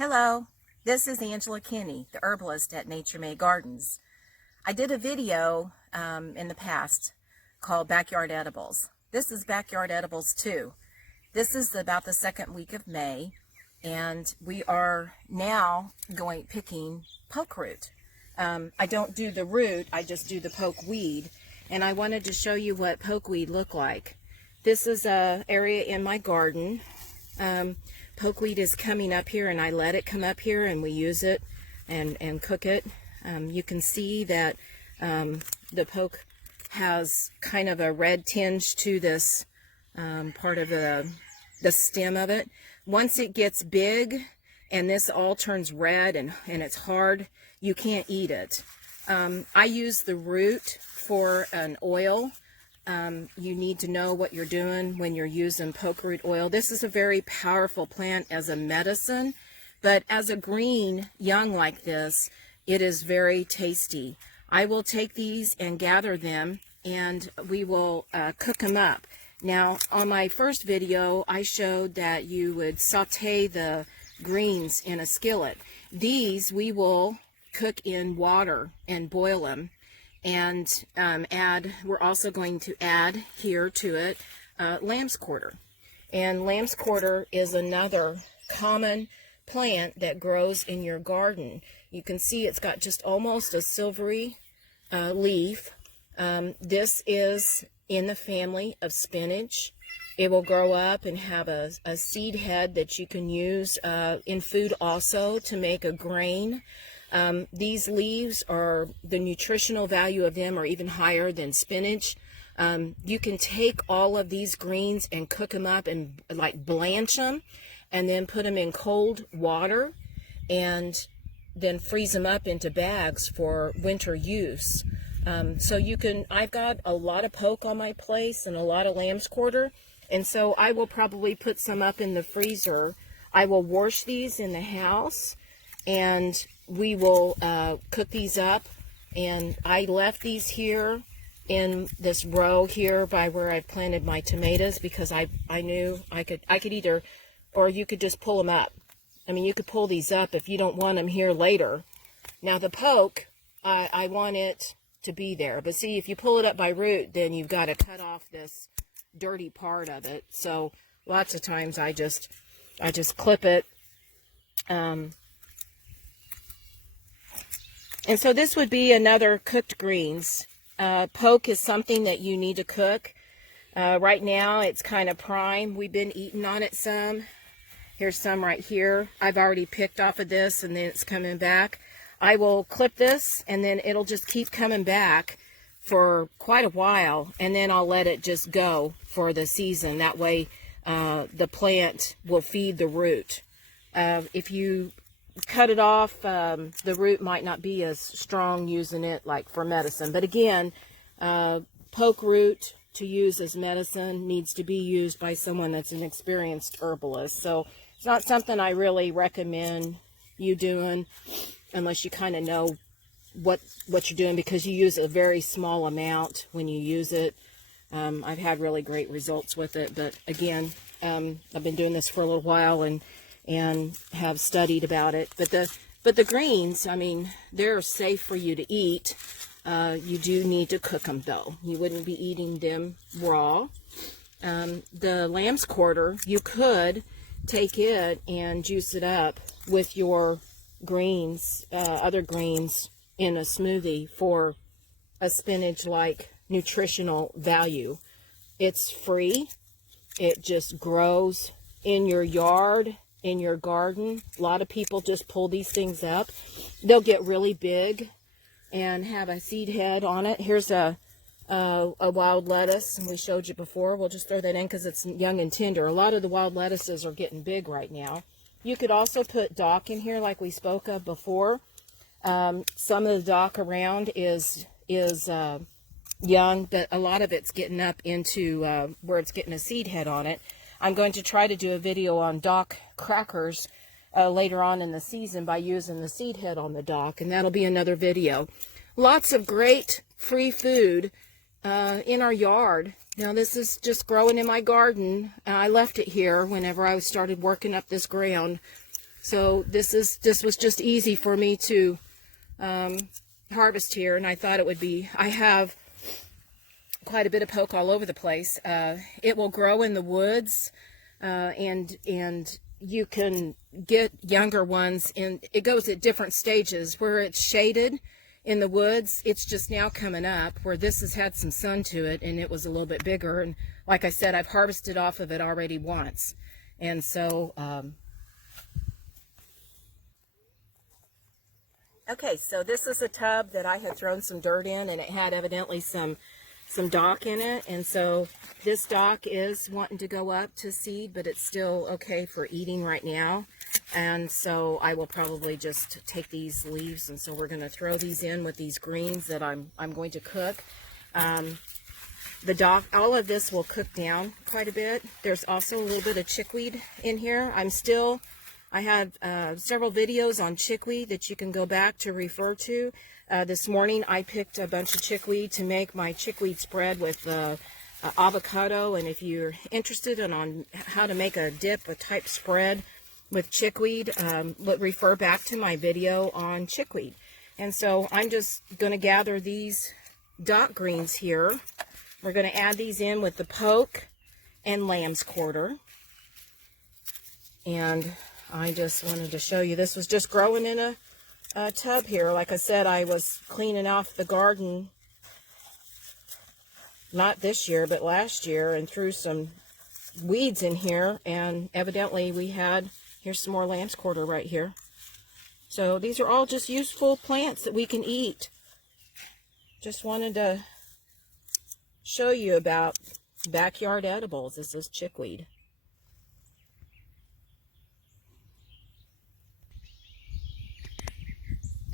Hello, this is Angela Kinney, the herbalist at Nature May Gardens. I did a video in the past called Backyard Edibles. This is Backyard Edibles 2. This is about the second week of May, and we are now picking poke root. I don't do the root, I just do the poke weed, and I wanted to show you what poke weed look like. This is an area in my garden. Pokeweed is coming up here, and I let it come up here, and we use it and cook it. You can see that the poke has kind of a red tinge to this part of the stem of it. Once it gets big and this all turns red and it's hard, you can't eat it. I use the root for an oil. You need to know what you're doing when you're using poke root oil. This is a very powerful plant as a medicine, but as a green young like this, it is very tasty. I will take these and gather them, and we will cook them up. Now, on my first video, I showed that you would saute the greens in a skillet. These we will cook in water and boil them. And we're also going to add here to it lamb's quarter. And lamb's quarter is another common plant that grows in your garden. You can see it's got just almost a silvery leaf. This is in the family of spinach. It will grow up and have a seed head that you can use in food also to make a grain. These leaves are, the nutritional value of them are even higher than spinach. You can take all of these greens and cook them up and like blanch them and then put them in cold water and then freeze them up into bags for winter use. So you can, I've got a lot of poke on my place and a lot of lamb's quarter, and so I will probably put some up in the freezer. I will wash these in the house, and we will cook these up. And I left these here in this row here by where I've planted my tomatoes because I knew I could either, or you could just pull them up. I mean, you could pull these up if you don't want them here later. Now the poke, I want it to be there, but see, if you pull it up by root, then you've got to cut off this dirty part of it. So lots of times I just clip it. And so this would be another cooked greens. Poke is something that you need to cook. Right now it's kind of prime. We've been eating on it some. Here's some right here. I've already picked off of this, and then it's coming back. I will clip this, and then it'll just keep coming back for quite a while, and then I'll let it just go for the season. That way the plant will feed the root. If you cut it off, the root might not be as strong using it like for medicine. But again, poke root to use as medicine needs to be used by someone that's an experienced herbalist. So it's not something I really recommend you doing unless you kind of know what you're doing, because you use a very small amount when you use it. I've had really great results with it, but again, I've been doing this for a little while and have studied about it. But the greens, I mean, they're safe for you to eat. You do need to cook them though. You wouldn't be eating them raw. The lamb's quarter, you could take it and juice it up with your greens, other greens in a smoothie for a spinach-like nutritional value. It's free. It just grows in your yard, in your garden. A lot of people just pull these things up. They'll get really big and have a seed head on it. Here's a wild lettuce, and we showed you before. We'll just throw that in because it's young and tender. A lot of the wild lettuces are getting big right now. You could also put dock in here like we spoke of before. Some of the dock around is young, but a lot of it's getting up into where it's getting a seed head on it. I'm going to try to do a video on dock crackers later on in the season by using the seed head on the dock, and that'll be another video. Lots of great free food in our yard. Now this is just growing in my garden. I left it here whenever I started working up this ground. So this was just easy for me to harvest here, and I thought it would be. I have quite a bit of poke all over the place. It will grow in the woods, and you can get younger ones, and it goes at different stages. Where it's shaded in the woods, it's just now coming up, where this has had some sun to it, and it was a little bit bigger. And like I said, I've harvested off of it already once. And so, okay, so this is a tub that I had thrown some dirt in, and it had evidently some dock in it. And so this dock is wanting to go up to seed, but it's still okay for eating right now. And so I will probably just take these leaves, and so we're going to throw these in with these greens that I'm going to cook. The dock, all of this will cook down quite a bit. There's also a little bit of chickweed in here. I have several videos on chickweed that you can go back to refer to. This morning I picked a bunch of chickweed to make my chickweed spread with avocado, and if you're interested on how to make a dip, a type spread with chickweed, refer back to my video on chickweed. And so I'm just going to gather these dock greens here. We're going to add these in with the poke and lamb's quarter. And I just wanted to show you, this was just growing in a tub here. Like I said, I was cleaning off the garden, not this year, but last year, and threw some weeds in here, and evidently here's some more lamb's quarter right here. So these are all just useful plants that we can eat. Just wanted to show you about backyard edibles. This is chickweed.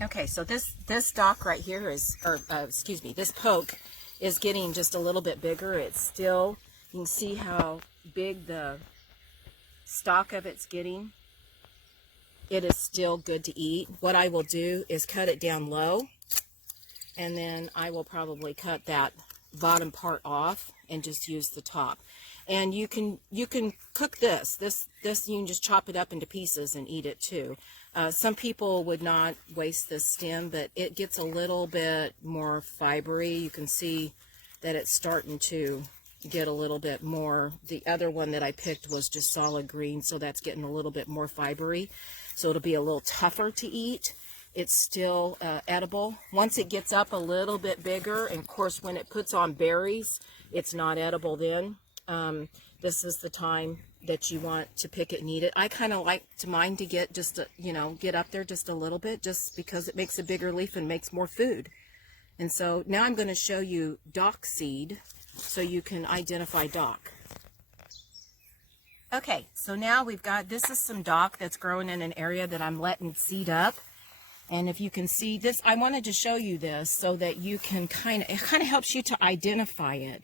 Okay, so this dock right here is, this poke is getting just a little bit bigger. It's still, you can see how big the stalk of it's getting. It is still good to eat. What I will do is cut it down low, and then I will probably cut that bottom part off and just use the top. And you can cook this you can just chop it up into pieces and eat it too. Some people would not waste this stem, but it gets a little bit more fibery. You can see that it's starting to get a little bit more. The other one that I picked was just solid green, so that's getting a little bit more fibery. So it'll be a little tougher to eat. It's still edible. Once it gets up a little bit bigger, and of course when it puts on berries, it's not edible then. This is the time that you want to pick it and eat it. I kind of like mine to get just get up there just a little bit, just because it makes a bigger leaf and makes more food. And so now I'm going to show you dock seed so you can identify dock. Okay, so now this is some dock that's growing in an area that I'm letting seed up. And if you can see this, I wanted to show you this so that you can it kind of helps you to identify it.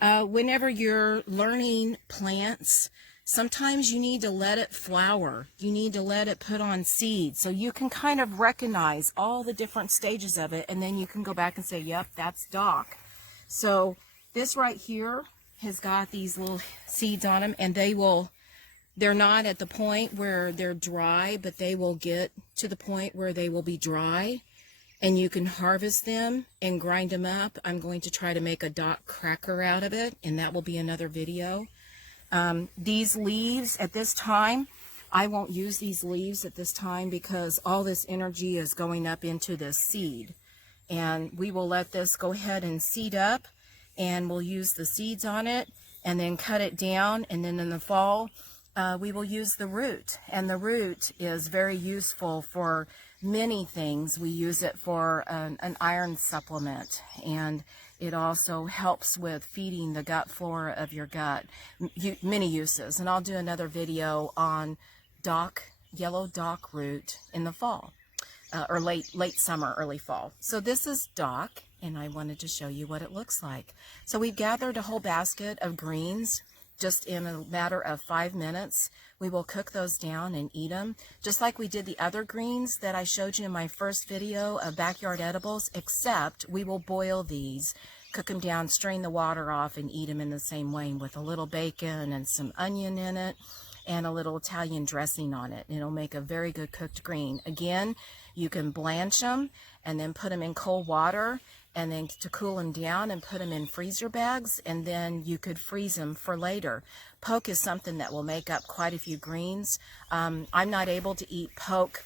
Whenever you're learning plants, sometimes you need to let it flower. You need to let it put on seeds, so you can kind of recognize all the different stages of it, and then you can go back and say, yep, that's dock. So this right here has got these little seeds on them, and they're not at the point where they're dry, but they will get to the point where they will be dry, and you can harvest them and grind them up. I'm going to try to make a dock cracker out of it, and that will be another video. These leaves at this time, I won't use these leaves at this time because all this energy is going up into this seed. And we will let this go ahead and seed up, and we'll use the seeds on it and then cut it down, and then in the fall we will use the root. And the root is very useful for many things. We use it for an iron supplement, and it also helps with feeding the gut flora of your gut. Many uses, and I'll do another video on yellow dock root in the fall, or late summer, early fall. So this is dock, and I wanted to show you what it looks like. So we've gathered a whole basket of greens just in a matter of 5 minutes. We will cook those down and eat them, just like we did the other greens that I showed you in my first video of backyard edibles, except we will boil these, cook them down, strain the water off, and eat them in the same way with a little bacon and some onion in it. and a little Italian dressing on it. It'll make a very good cooked green. Again, you can blanch them and then put them in cold water, and then to cool them down and put them in freezer bags, and then you could freeze them for later. Poke is something that will make up quite a few greens. I'm not able to eat poke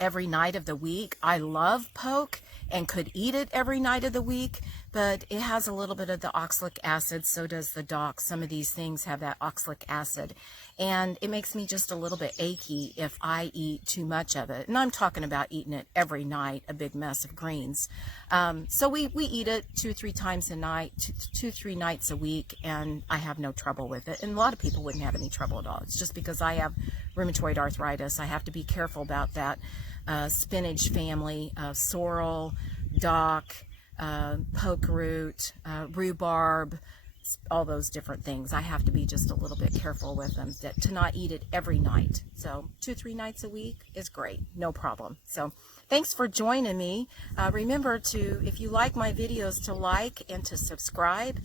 every night of the week. I love poke and could eat it every night of the week, but it has a little bit of the oxalic acid, so does the dock. Some of these things have that oxalic acid, and it makes me just a little bit achy if I eat too much of it. And I'm talking about eating it every night, a big mess of greens. So we eat it 2-3 times a night, 2-3 nights a week, and I have no trouble with it. And a lot of people wouldn't have any trouble at all. It's just because I have rheumatoid arthritis. I have to be careful about that. Spinach family, sorrel, dock, poke root, rhubarb, all those different things. I have to be just a little bit careful with them, to not eat it every night. So 2-3 nights a week is great, no problem. So thanks for joining me. Remember to, if you like my videos, to like and to subscribe.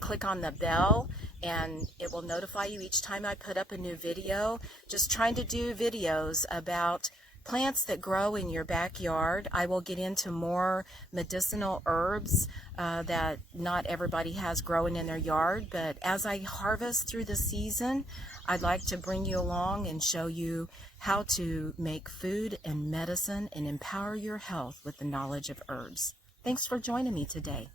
Click on the bell and it will notify you each time I put up a new video. Just trying to do videos about plants that grow in your backyard. I will get into more medicinal herbs that not everybody has growing in their yard, but as I harvest through the season, I'd like to bring you along and show you how to make food and medicine and empower your health with the knowledge of herbs. Thanks for joining me today.